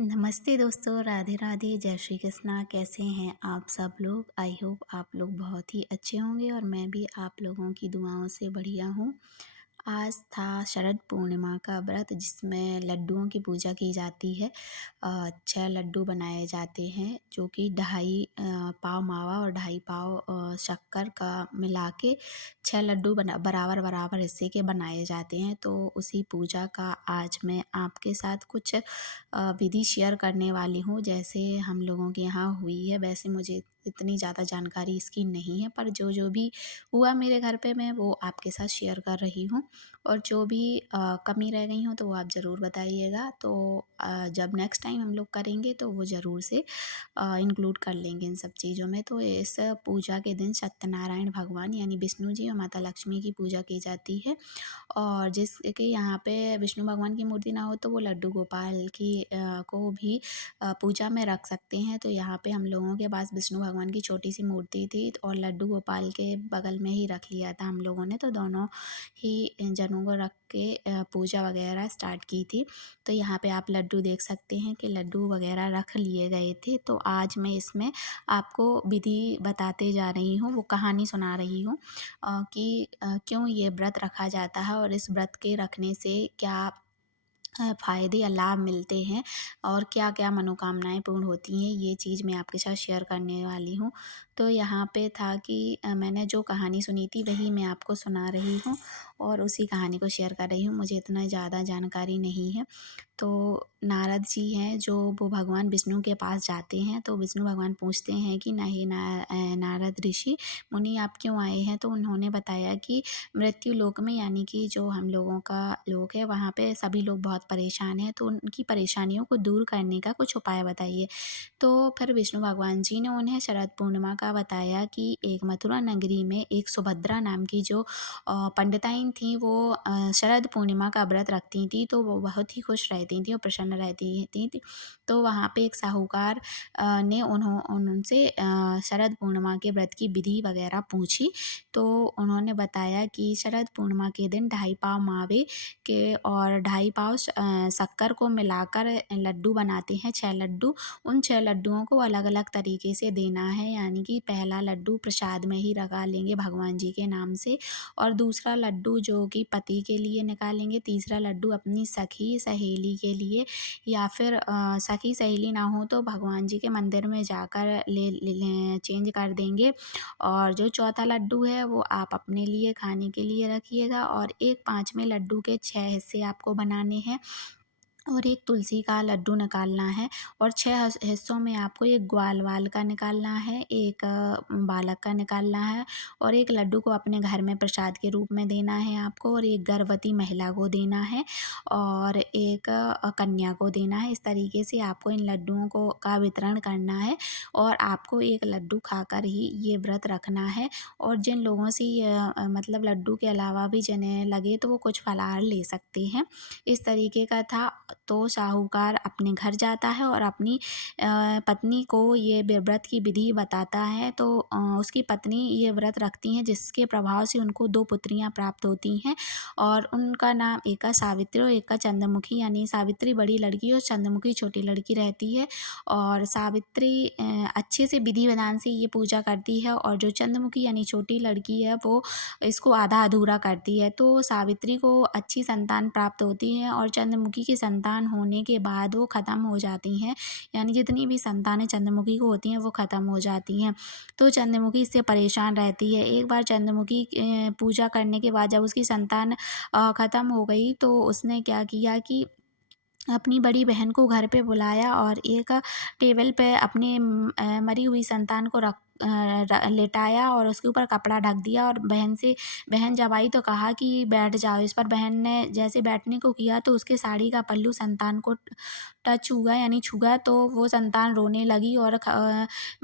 नमस्ते दोस्तों, राधे राधे, जय श्री कृष्णा। कैसे हैं आप सब लोग? आई होप आप लोग बहुत ही अच्छे होंगे और मैं भी आप लोगों की दुआओं से बढ़िया हूँ। आज था शरद पूर्णिमा का व्रत जिसमें लड्डुओं की पूजा की जाती है। 6 लड्डू बनाए जाते हैं जो कि ढाई पाव मावा और ढाई पाव शक्कर का मिला के 6 लड्डू बराबर बराबर हिस्से के बनाए जाते हैं। तो उसी पूजा का आज मैं आपके साथ कुछ विधि शेयर करने वाली हूँ। जैसे हम लोगों के यहाँ हुई है, वैसे मुझे इतनी ज़्यादा जानकारी इसकी नहीं है, पर जो जो भी हुआ मेरे घर पे मैं वो आपके साथ शेयर कर रही हूँ। और जो भी कमी रह गई हो तो वो आप ज़रूर बताइएगा। तो जब नेक्स्ट टाइम हम लोग करेंगे तो वो ज़रूर से इंक्लूड कर लेंगे इन सब चीज़ों में। तो इस पूजा के दिन सत्यनारायण भगवान यानी विष्णु जी और माता लक्ष्मी की पूजा की जाती है। और जिसके यहाँ पे विष्णु भगवान की मूर्ति ना हो तो वो लड्डू गोपाल की को भी पूजा में रख सकते हैं। तो यहाँ पे हम लोगों के पास विष्णु भगवान की छोटी सी मूर्ति थी और लड्डू गोपाल के बगल में ही रख लिया था हम लोगों ने। तो दोनों ही जनों को रख के पूजा वगैरह स्टार्ट की थी। तो यहाँ पे आप लड्डू देख सकते हैं कि लड्डू वगैरह रख लिए गए थे। तो आज मैं इसमें आपको विधि बताते जा रही हूँ, वो कहानी सुना रही हूँ कि क्यों ये व्रत रखा जाता है और इस व्रत के रखने से क्या फ़ायदे या लाभ मिलते हैं और क्या-क्या मनोकामनाएँ पूर्ण होती हैं, ये चीज़ मैं आपके साथ शेयर करने वाली हूँ। तो यहाँ पे था कि मैंने जो कहानी सुनी थी वही मैं आपको सुना रही हूँ और उसी कहानी को शेयर कर रही हूँ। मुझे इतना ज़्यादा जानकारी नहीं है। तो नारद जी हैं जो वो भगवान विष्णु के पास जाते हैं। तो विष्णु भगवान पूछते हैं कि नारद ऋषि मुनि आप क्यों आए हैं? तो उन्होंने बताया कि मृत्यु लोक में यानी कि जो हम लोगों का लोक है वहाँ पे सभी लोग बहुत परेशान हैं, तो उनकी परेशानियों को दूर करने का कुछ उपाय बताइए। तो फिर विष्णु भगवान जी ने उन्हें शरद पूर्णिमा का बताया कि एक मथुरा नगरी में एक सुभद्रा नाम की जो पंडिताइन थीं वो शरद पूर्णिमा का व्रत रखती थीं। तो वो बहुत ही खुश रहती थीं और प्रसन्न रहती थीं। तो वहाँ पे एक साहूकार ने उनसे शरद पूर्णिमा के व्रत की विधि वगैरह पूछी। तो उन्होंने बताया कि शरद पूर्णिमा के दिन ढाई पाव मावे के और ढाई पाव शक्कर को मिलाकर लड्डू बनाते हैं, 6 लड्डू। उन 6 लड्डुओं को अलग-अलग तरीके से देना है, यानी कि पहला लड्डू प्रसाद में ही लगा लेंगे भगवान जी के नाम से और दूसरा लड्डू जो कि पति के लिए निकालेंगे, तीसरा लड्डू अपनी सखी सहेली के लिए या फिर सखी सहेली ना हो तो भगवान जी के मंदिर में जाकर ले चेंज कर देंगे। और जो चौथा लड्डू है वो आप अपने लिए खाने के लिए रखिएगा और एक 5वें लड्डू के 6 हिस्से आपको बनाने हैं और एक तुलसी का लड्डू निकालना है और 6 हिस्सों में आपको एक ग्वाल-वाल का निकालना है, एक बालक का निकालना है और एक लड्डू को अपने घर में प्रसाद के रूप में देना है आपको और एक गर्भवती महिला को देना है और एक कन्या को देना है। इस तरीके से आपको इन लड्डुओं को का वितरण करना है और आपको एक लड्डू खाकर ही ये व्रत रखना है। और जिन लोगों से ये मतलब लड्डू के अलावा भी जिन्हें लगे तो वो कुछ फलाहार ले सकते हैं। इस तरीके का था। तो साहूकार अपने घर जाता है और अपनी पत्नी को ये व्रत की विधि बताता है। तो उसकी पत्नी ये व्रत रखती हैं जिसके प्रभाव से उनको 2 पुत्रियाँ प्राप्त होती हैं और उनका नाम एक का सावित्री और एक का चंद्रमुखी, यानी सावित्री बड़ी लड़की और चंद्रमुखी छोटी लड़की रहती है। और सावित्री अच्छे से विधि विधान से ये पूजा करती है और जो चंद्रमुखी यानी छोटी लड़की है वो इसको आधा अधूरा करती है। तो सावित्री को अच्छी संतान प्राप्त होती है और चंद्रमुखी की संतान होने के बाद वो ख़त्म हो जाती हैं, यानी जितनी भी संतानें चंद्रमुखी को होती हैं वो ख़त्म हो जाती हैं। तो चंद्रमुखी इससे परेशान रहती है। एक बार चंद्रमुखी पूजा करने के बाद जब उसकी संतान ख़त्म हो गई तो उसने क्या किया कि अपनी बड़ी बहन को घर पे बुलाया और एक टेबल पे अपने मरी हुई संतान को लेटाया और उसके ऊपर कपड़ा ढक दिया और बहन जब आई तो कहा कि बैठ जाओ। इस पर बहन ने जैसे बैठने को किया तो उसके साड़ी का पल्लू संतान को टच हुआ यानी छुआ, तो वो संतान रोने लगी और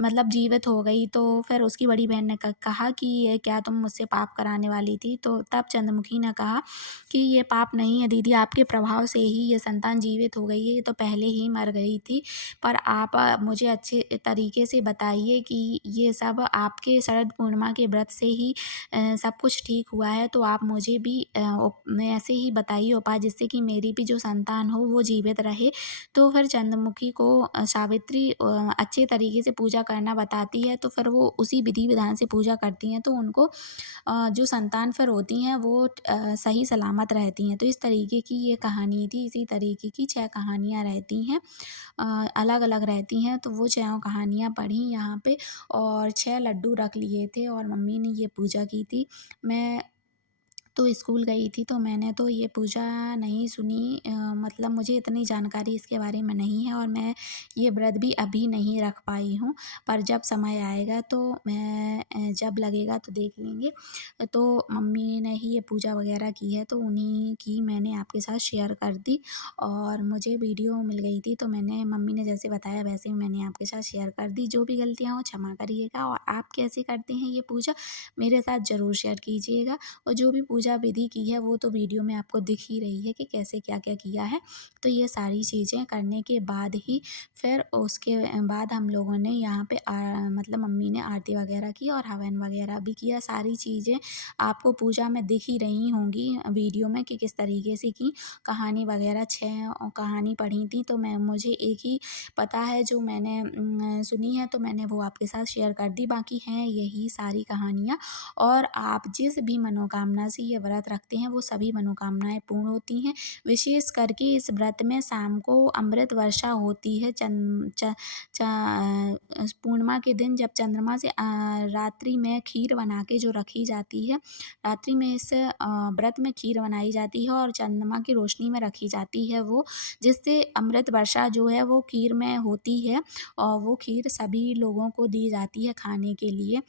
मतलब जीवित हो गई। तो फिर उसकी बड़ी बहन ने कहा कि ये क्या तुम मुझसे पाप कराने वाली थी? तो तब चंद्रमुखी ने कहा कि ये पाप नहीं है दीदी, आपके प्रभाव से ही ये संतान जीवित हो गई है, ये तो पहले ही मर गई थी। पर आप मुझे अच्छे तरीके से बताइए कि ये ये सब आपके शरद पूर्णिमा के व्रत से ही सब कुछ ठीक हुआ है, तो आप मुझे भी ऐसे ही बताइए उपाय, जिससे कि मेरी भी जो संतान हो वो जीवित रहे। तो फिर चंद्रमुखी को सावित्री अच्छे तरीके से पूजा करना बताती है, तो फिर वो उसी विधि विधान से पूजा करती हैं, तो उनको जो संतान फिर होती हैं वो सही सलामत रहती हैं। तो इस तरीके की ये कहानी थी। इसी तरीके की 6 कहानियाँ रहती हैं, अलग-अलग रहती हैं। तो वो 6 कहानियाँ पढ़ी यहाँ पे, और 6 लड्डू रख लिए थे, और मम्मी ने ये पूजा की थी। मैं तो स्कूल गई थी, तो मैंने तो ये पूजा नहीं सुनी, मतलब मुझे इतनी जानकारी इसके बारे में नहीं है, और मैं ये व्रत भी अभी नहीं रख पाई हूँ। पर जब समय आएगा तो मैं जब लगेगा तो देख लेंगे। तो मम्मी ने ही ये पूजा वगैरह की है, तो उन्हीं की मैंने आपके साथ शेयर कर दी, और मुझे वीडियो मिल गई थी, तो मैंने मम्मी ने जैसे बताया वैसे ही मैंने आपके साथ शेयर कर दी। जो भी गलतियाँ हो क्षमा करिएगा, और आप कैसे करते हैं ये पूजा मेरे साथ ज़रूर शेयर कीजिएगा। और जो भी पूजा विधि की है वो तो वीडियो में आपको दिख ही रही है कि कैसे क्या-क्या किया है। तो ये सारी चीज़ें करने के बाद ही फिर उसके बाद हम लोगों ने यहाँ पे मतलब मम्मी ने आरती वगैरह की, और हवन वगैरह भी किया। सारी चीज़ें आपको पूजा में दिख ही रही होंगी वीडियो में कि किस तरीके से की। कहानी वगैरह 6 कहानी पढ़ी थी, तो मैं मुझे एक ही पता है जो मैंने सुनी है, तो मैंने वो आपके साथ शेयर कर दी। बाकी हैं यही सारी कहानियाँ, और आप जिस भी मनोकामना से ये व्रत रखते हैं वो सभी मनोकामनाएँ पूर्ण होती हैं। विशेष करके इस व्रत में शाम को अमृत वर्षा होती है, पूर्णिमा के दिन जब चंद्रमा से रात्रि में खीर बना के जो रखी जाती है, रात्रि में इस व्रत में खीर बनाई जाती है और चंद्रमा की रोशनी में रखी जाती है वो, जिससे अमृत वर्षा जो है वो खीर में होती है, और वो खीर सभी लोगों को दी जाती है खाने के लिए,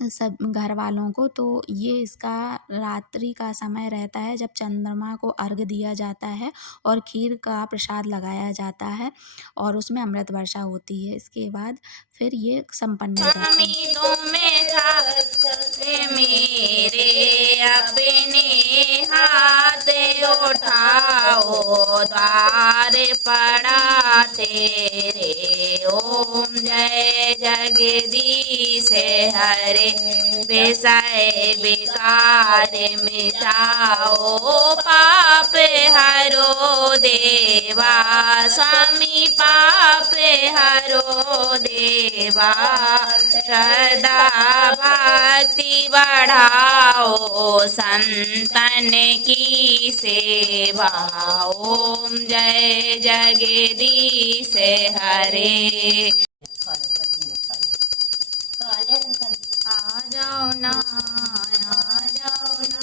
सब घर वालों को। तो ये इसका रात्रि का समय रहता है जब चंद्रमा को अर्घ दिया जाता है और खीर का प्रसाद लगाया जाता है, और उसमें अमृत वर्षा होती है। इसके बाद फिर ये संपन्न हो जाता है। उम्मीदों में था मेरे अपने हाथ उठाओ, द्वार पड़ा तेरे। ओम जय जगदीश हरे, विषय विकार मिटाओ, पाप हरो देवा। स्वामी पाप हरो देवा, श्रद्धा भक्ति बढ़ाओ, संतन की सेवा। ओम जय जगदीश हरे। आ जाओ ना, आ जाओ ना,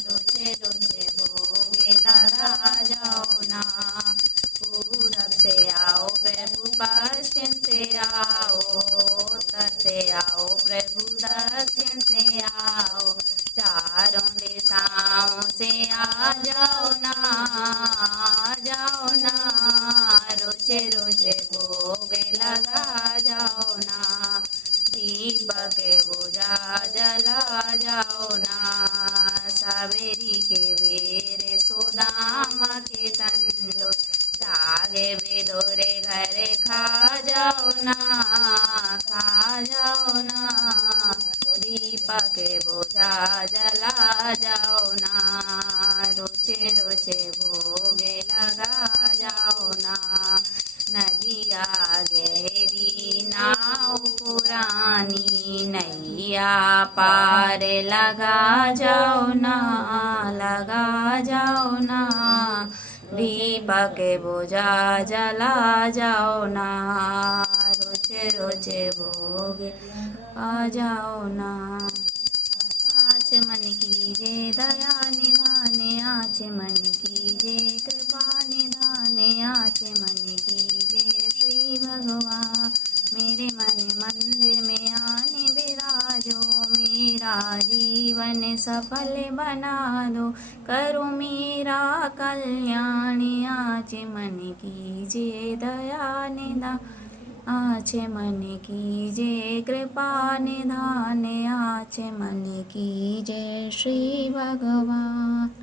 रोजे रोजे भोग लगा जाओ ना। पूरब से आओ प्रभु, पश्चिम से आओ, उत्तर से आओ प्रभु, दक्षिण से आओ। चारों दिशाओं से आ जाओ ना, आ जाओ ना, रोजे रोजे भोग लगा जाओ ना। दीपक बुझा जला जाओ ना, सवेरी के बेर सुदामा के तंदो, सागे बेदोरे घरे खा जाओ ना, खा जाओ ना। दीपक बुझा जला जाओ ना, रोजे रोजे भोग लगा जाओ ना। नदिया गहरी नाव पुरानी, नैया पार लगा जाओ ना, लगा जाओ ना। दीपक बुझा जला जाओ ना, रोजे रोजे भोग आ जाओ ना। आचमन कीजे दया निधाने, आचमन कीजे कृपा निधाने, आचमन कीजे श्री भगवान। मेरे मन मंदिर में आने बिराजो, मेरा जीवन सफल बना दो, करो मेरा कल्याण। आचमन कीजे दया निधान, आचमन कीजे कृपा निधान, आचमन कीजे श्री भगवान।